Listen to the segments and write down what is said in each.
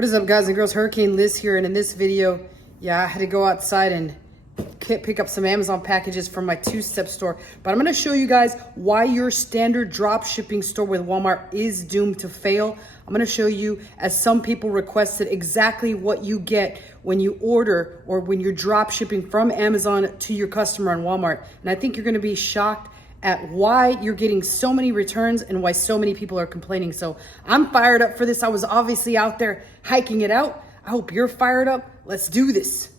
What is up, guys and girls? Hurricane Liz here, and in this video, I had to go outside and pick up some Amazon packages from my two-step store. But I'm going to show you guys why your standard drop shipping store with Walmart is doomed to fail. I'm going to show you, as some people requested, exactly what you get when you order or when you're drop shipping from Amazon to your customer on Walmart. And I think you're going to be shocked at why you're getting so many returns and why so many people are complaining. So I'm fired up for this. I was obviously out there hiking it out. I hope you're fired up. Let's do this.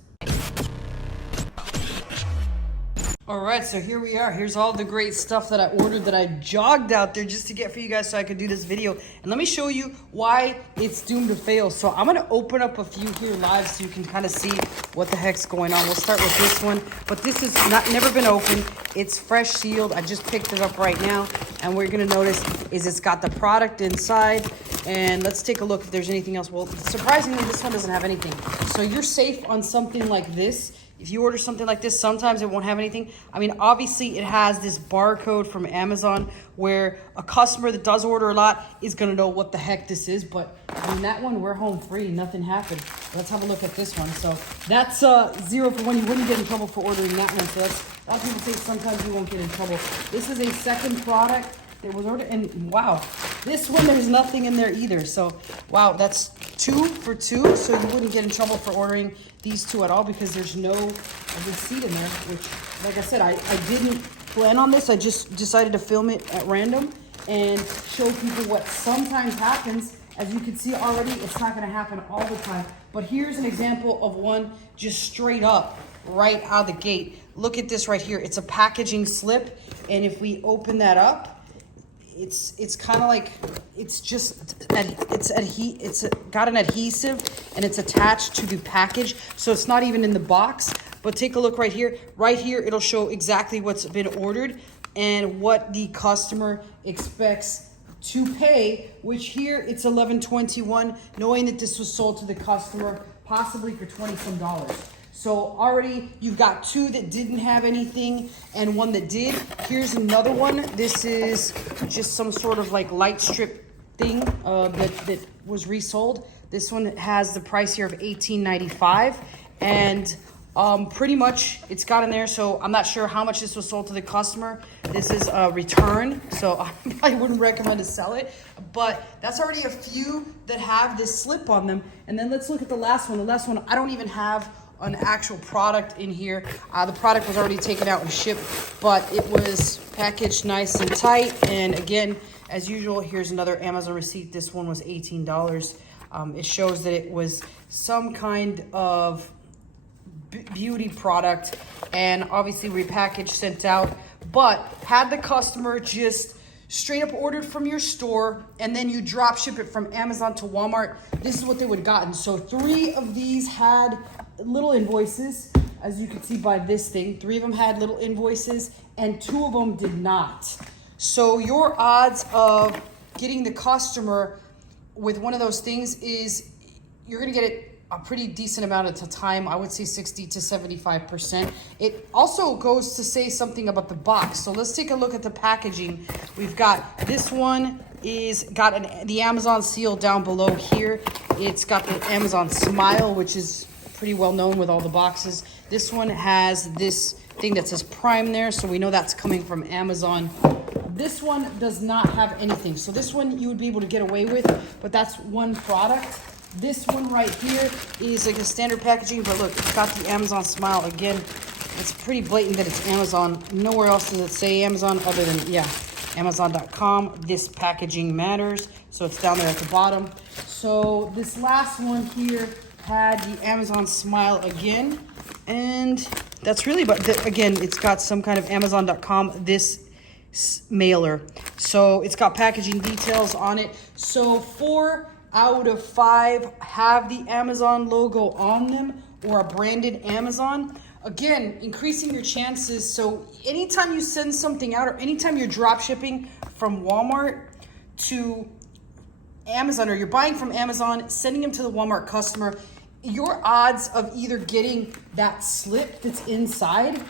All right, so here we are. Here's all the great stuff that I ordered that I jogged out there just to get for you guys so I could do this video. And let me show you why it's doomed to fail. So I'm gonna open up a few here live so you can kind of see what the heck's going on. We'll start with this one, but this is never been opened. It's fresh sealed. I just picked it up right now. And what you're gonna notice is it's got the product inside. And let's take a look if there's anything else. Well, surprisingly, this one doesn't have anything. So you're safe on something like this. If you order something like this, sometimes it won't have anything. I mean, obviously it has this barcode from Amazon where a customer that does order a lot is gonna know what the heck this is. But I mean, that one, we're home free, nothing happened. Let's have a look at this one. So that's 0 for 1. You wouldn't get in trouble for ordering that one. So that's, a lot of people say sometimes you won't get in trouble. This is a second product that was ordered, and wow, this one, there's nothing in there either. So wow, that's 2 for 2. So you wouldn't get in trouble for ordering these two at all because there's no receipt in there, which, like I said, I didn't plan on this. I just decided to film it at random and show people what sometimes happens. As you can see already, it's not gonna happen all the time. But here's an example of one just straight up right out of the gate. Look at this right here. It's a packaging slip. And if we open that up, it's kind of like, it's got an adhesive and it's attached to the package, so it's not even in the box. But take a look right here. Right here, it'll show exactly what's been ordered and what the customer expects to pay, which here it's $11.21, knowing that this was sold to the customer possibly for $20-some. So already you've got 2 that didn't have anything and 1 that did. Here's another one. This is just some sort of like light strip thing that was resold. This one has the price here of $18.95, and pretty much it's got in there. So I'm not sure how much this was sold to the customer. This is a return, so I probably wouldn't recommend to sell it, but that's already a few that have this slip on them. And then let's look at the last one. The last one, I don't even have an actual product in here. The product was already taken out and shipped, but it was packaged nice and tight. And again, as usual, here's another Amazon receipt. This one was $18. It shows that it was some kind of beauty product and obviously repackaged, sent out. But had the customer just straight up ordered from your store and then you drop ship it from Amazon to Walmart, this is what they would have gotten. So 3 of these had little invoices, as you can see by this thing. 3 of them had little invoices and 2 of them did not. So your odds of getting the customer with one of those things is you're gonna get it a pretty decent amount of time. I would say 60 to 75%. It also goes to say something about the box. So let's take a look at the packaging. We've got this one is got the Amazon seal down below here. It's got the Amazon smile, which is pretty well known with all the boxes. This one has this thing that says Prime there, so we know that's coming from Amazon. This one does not have anything. So this one you would be able to get away with, but that's one product. This one right here is like a standard packaging, but look, it's got the Amazon smile. Again, it's pretty blatant that it's Amazon. Nowhere else does it say Amazon other than, Amazon.com. This packaging matters. So it's down there at the bottom. So this last one here had the Amazon smile again. And that's really, but again, it's got some kind of Amazon.com, this mailer. So it's got packaging details on it. So 4 out of 5 have the Amazon logo on them or a branded Amazon. Again, increasing your chances. So anytime you send something out or anytime you're drop shipping from Walmart to Amazon, or you're buying from Amazon, sending them to the Walmart customer, your odds of either getting that slip that's inside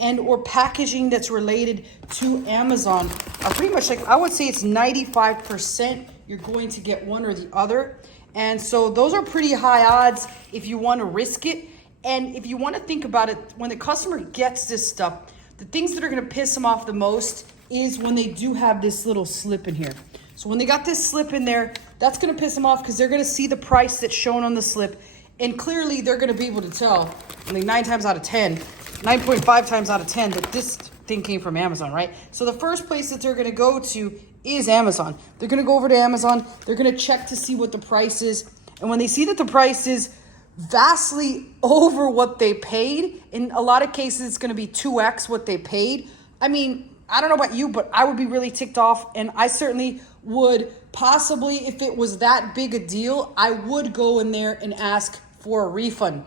and or packaging that's related to Amazon are pretty much like, I would say it's 95% you're going to get one or the other. And so those are pretty high odds if you want to risk it. And if you want to think about it, when the customer gets this stuff, the things that are going to piss them off the most is when they do have this little slip in here. So when they got this slip in there, that's going to piss them off because they're going to see the price that's shown on the slip. And clearly they're going to be able to tell, I mean, 9 times out of 10, 9.5 times out of 10, that this thing came from Amazon, right? So the first place that they're going to go to is Amazon. They're going to go over to Amazon. They're going to check to see what the price is. And when they see that the price is vastly over what they paid, in a lot of cases, it's going to be 2x what they paid. I mean, I don't know about you, but I would be really ticked off. And I certainly would possibly, if it was that big a deal, I would go in there and ask for a refund.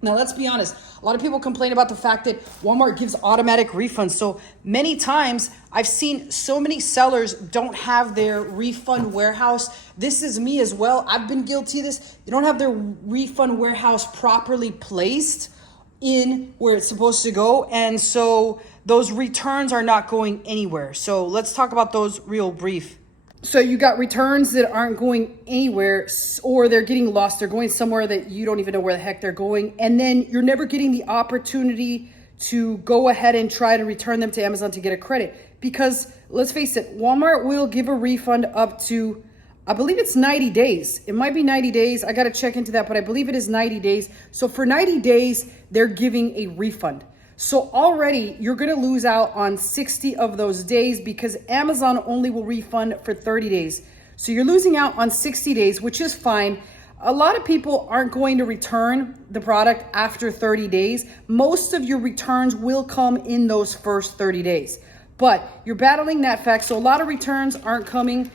Now, let's be honest. A lot of people complain about the fact that Walmart gives automatic refunds. So many times I've seen so many sellers don't have their refund warehouse. This is me as well. I've been guilty of this. They don't have their refund warehouse properly placed in where it's supposed to go. And so those returns are not going anywhere. So let's talk about those real brief. So you got returns that aren't going anywhere, or they're getting lost. They're going somewhere that you don't even know where the heck they're going. And then you're never getting the opportunity to go ahead and try to return them to Amazon to get a credit. Because let's face it, Walmart will give a refund up to, I believe it's 90 days. It might be 90 days. I got to check into that, but I believe it is 90 days. So for 90 days, they're giving a refund. So already you're going to lose out on 60 of those days because Amazon only will refund for 30 days. So you're losing out on 60 days, which is fine. A lot of people aren't going to return the product after 30 days. Most of your returns will come in those first 30 days. But you're battling that fact. So a lot of returns aren't coming.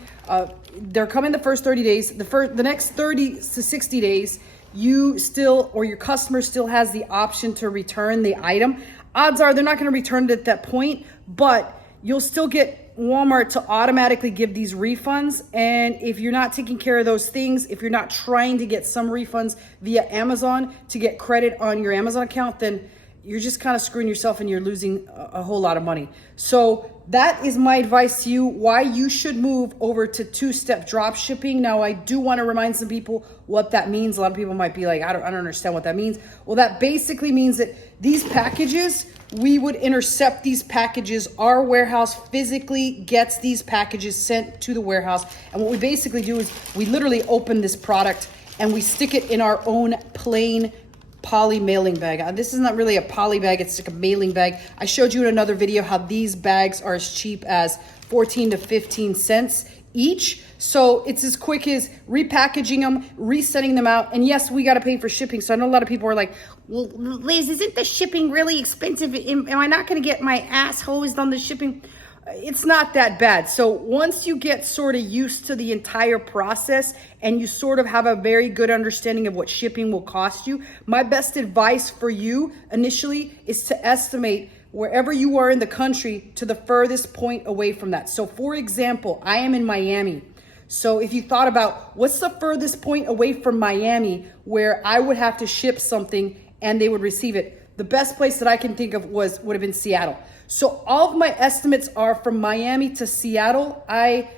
They're coming the first 30 days. The next 30 to 60 days, you still, or your customer still has the option to return the item. Odds are they're not going to return it at that point, but you'll still get Walmart to automatically give these refunds. And if you're not taking care of those things, if you're not trying to get some refunds via Amazon to get credit on your Amazon account, then you're just kind of screwing yourself and you're losing a whole lot of money. So that is my advice to you, why you should move over to two-step drop shipping. Now, I do want to remind some people what that means. A lot of people might be like, I don't understand what that means. Well, that basically means that these packages, we would intercept these packages. Our warehouse physically gets these packages sent to the warehouse. And what we basically do is we literally open this product and we stick it in our own plain poly mailing bag. This is not really a poly bag, it's like a mailing bag. I showed you in another video how these bags are as cheap as 14 to 15 cents each. So it's as quick as repackaging them, resetting them out. And yes, we got to pay for shipping. So I know a lot of people are like, well, Liz, isn't the shipping really expensive? Am I not going to get my ass hosed on the shipping? It's not that bad. So once you get sort of used to the entire process and you sort of have a very good understanding of what shipping will cost you, my best advice for you initially is to estimate wherever you are in the country to the furthest point away from that. So for example, I am in Miami. So if you thought about what's the furthest point away from Miami where I would have to ship something and they would receive it, the best place that I can think of would have been Seattle. So all of my estimates are from Miami to Seattle. I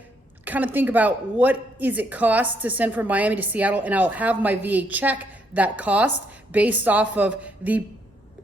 kind of think about what is it cost to send from Miami to Seattle, and I'll have my VA check that cost based off of the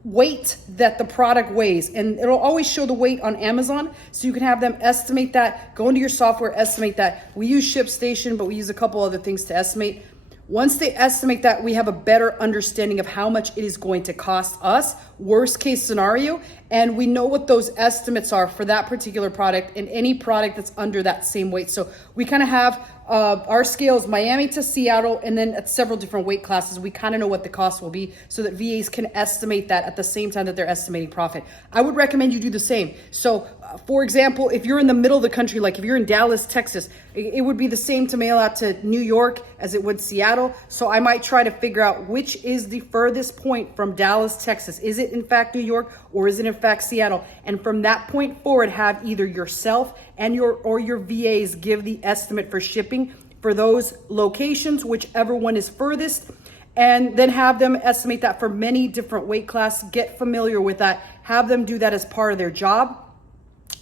weight that the product weighs. And it'll always show the weight on Amazon, so you can have them estimate that, go into your software, estimate that. We use ShipStation, but we use a couple other things to estimate. Once they estimate that, we have a better understanding of how much it is going to cost us, worst case scenario, and we know what those estimates are for that particular product and any product that's under that same weight. So we kind of have our scales, Miami to Seattle, and then at several different weight classes, we kind of know what the cost will be so that VAs can estimate that at the same time that they're estimating profit. I would recommend you do the same. So for example, if you're in the middle of the country, like if you're in Dallas, Texas, it would be the same to mail out to New York as it would Seattle. So I might try to figure out which is the furthest point from Dallas, Texas. Is it in fact New York or is it in fact Seattle? And from that point forward, have either yourself and your VAs give the estimate for shipping for those locations, whichever one is furthest, and then have them estimate that for many different weight classes. Get familiar with that. Have them do that as part of their job.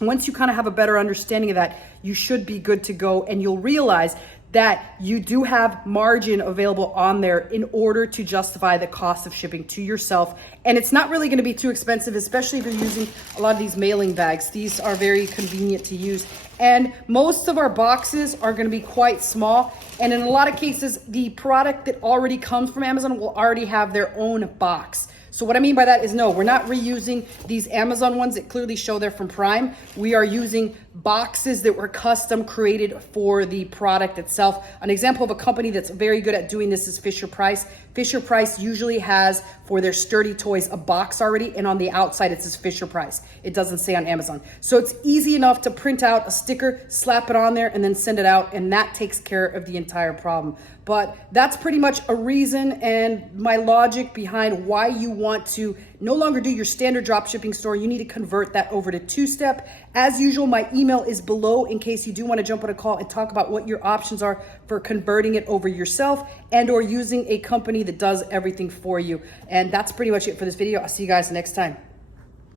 Once you kind of have a better understanding of that, you should be good to go, and you'll realize that you do have margin available on there in order to justify the cost of shipping to yourself. And it's not really gonna be too expensive, especially if you're using a lot of these mailing bags. These are very convenient to use. And most of our boxes are gonna be quite small. And in a lot of cases, the product that already comes from Amazon will already have their own box. So what I mean by that is, no, we're not reusing these Amazon ones that clearly show they're from Prime. We are using boxes that were custom created for the product itself. An example of a company that's very good at doing this is Fisher-Price. Fisher-Price usually has, for their sturdy toys, a box already, and on the outside it says Fisher-Price. It doesn't say on Amazon. So it's easy enough to print out a sticker, slap it on there, and then send it out, and that takes care of the entire problem. But that's pretty much a reason and my logic behind why you want to no longer do your standard drop shipping store. You need to convert that over to two-step. As usual, my email is below in case you do want to jump on a call and talk about what your options are for converting it over yourself and or using a company that does everything for you. And that's pretty much it for this video. I'll see you guys next time.